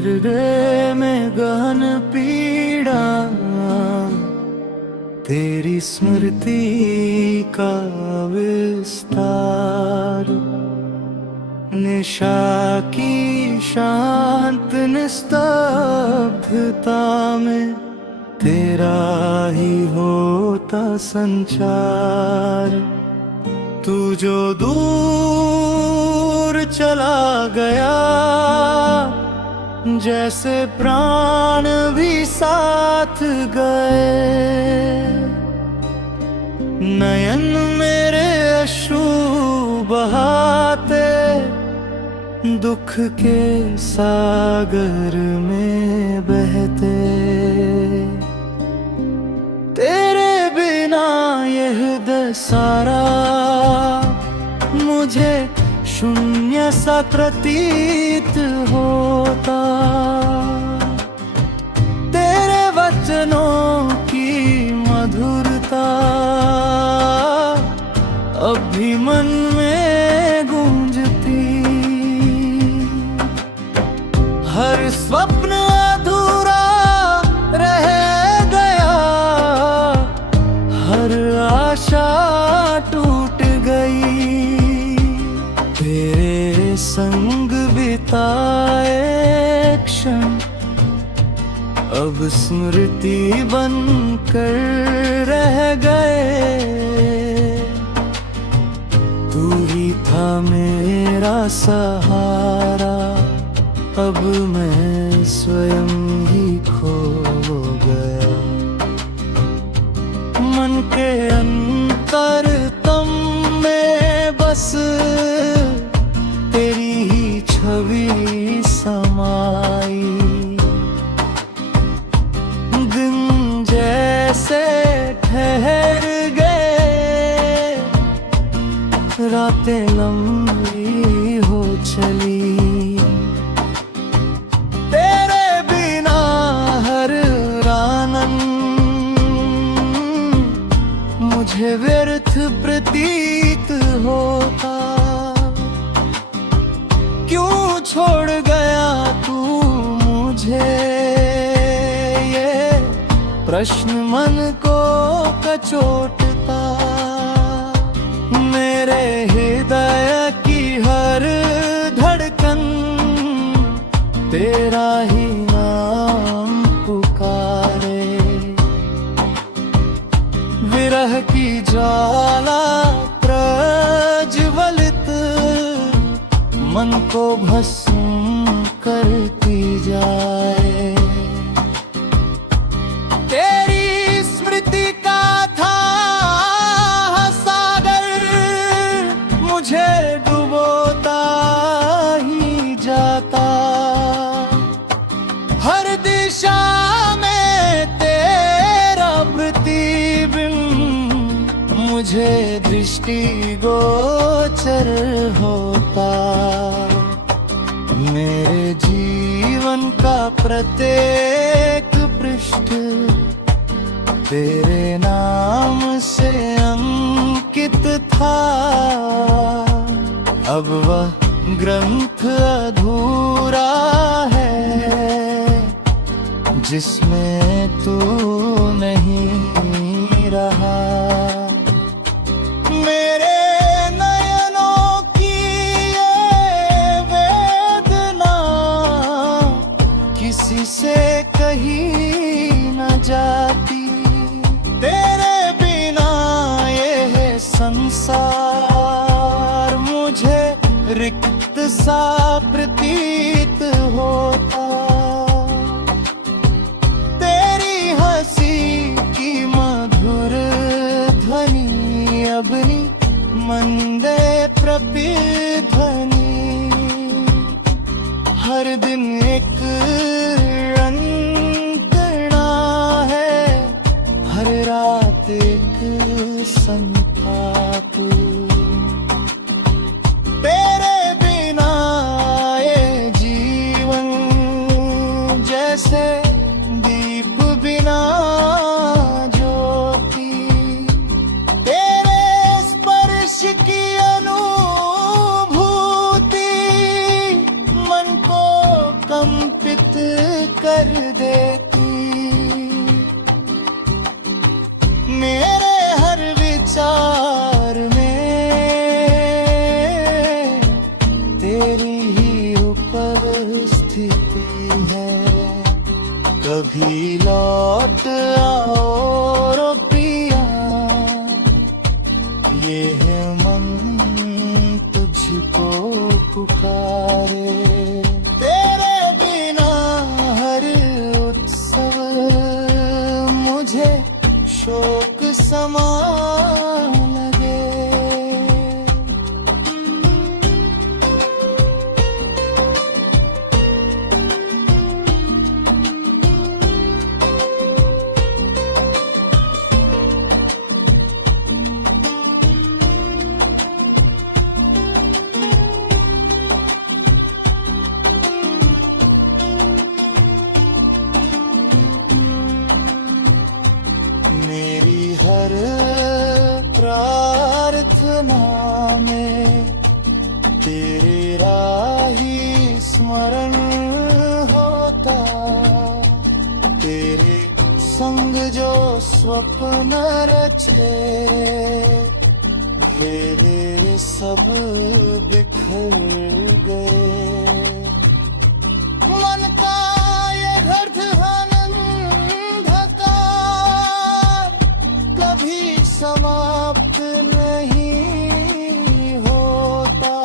हृदय में गहन पीड़ा, तेरी स्मृति का विस्तार। निशा की शांत निस्तब्धता में तेरा ही होता संचार। तू जो दूर चला गया, जैसे प्राण भी साथ गए। नयन मेरे अश्रु बहाते, दुख के सागर में बहते। तेरे बिना यह हृदय सारा मुझे शून्य सा प्रतीत होता। तेरे वचनों की मधुरता अब भी मन में गूंजती। हर स्वप्न अधूरा रह गया, हर आशा टूट गई। तेरे संग बिताए क्षण अब स्मृति बनकर रह गए। तू ही था मेरा सहारा, अब मैं स्वयं ही खो गया। मन के अंतरतम में बस तेरी ही छवि समाई। दिन जैसे ठहर गए, रातें लंबी हो चली। तेरे बिना हर रानन मुझे व्यर्थ प्रतीत होता। क्यों छोड़ गया तू मुझे, ये प्रश्न मन को कचोटता। मेरे हृदय की हर धड़कन तेरा ही नाम पुकारे। विरह की ज्वाला प्रज्वलित मन को भस्म करती जाए। तेरी स्मृति का था सागर मुझे डुबोता ही जाता। हर दिशा में तेरा प्रतिबिंब मुझे दृष्टिगोचर होता। मेरे जीवन का प्रत्येक पृष्ठ तेरे नाम से अंकित था। अब वह ग्रंथ अधूरा है जिसमें तू नहीं रहा। मेरे नयनों की ये वेदना किसी से कहीं न जाती। तेरे बिना ये संसार मुझे रिक्त सा प्रतीत होता। तेरी हंसी की मधुर ध्वनि अबनी मंदे प्रतिध्वनि। हर दिन एक रंगना है, हर रात एक संताप। तेरे बिना ये जीवन जैसे दीप बिना ज्योति। तेरे स्पर्श की अनुभूति मन को कम लौट आओ रो पिया, ये है मन तुझको पुकारे। तेरे बिना हर उत्सव मुझे शोक समा लगे। मेरी हर प्रार्थना में तेरे राही स्मरण होता, तेरे संग जो स्वप्न रचे मेरे सब बिखर गए। मन का ये घर कभी समाप्त नहीं होता,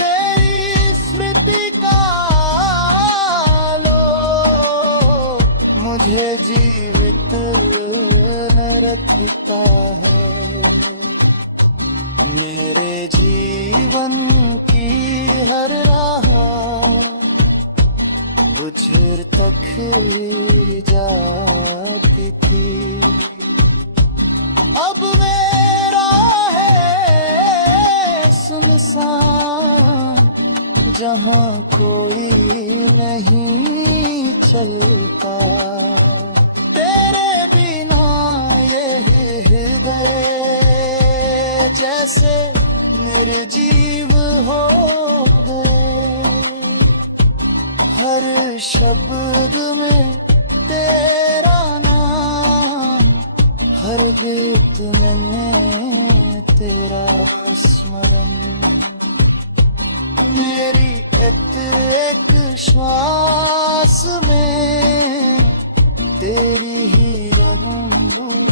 तेरी स्मृति का लो मुझे जीवित न रखता है। मेरे जीवन की हर राह बुझर तक जाती थी, अब मेरा है सुनसान जहाँ कोई नहीं चलता। तेरे बिना ये हृदय जैसे निर्जीव हो गए, हर शब्द में तेरा नाम, हर गीत में तेरा स्मरण। मेरी एक श्वास में तेरी ही रंग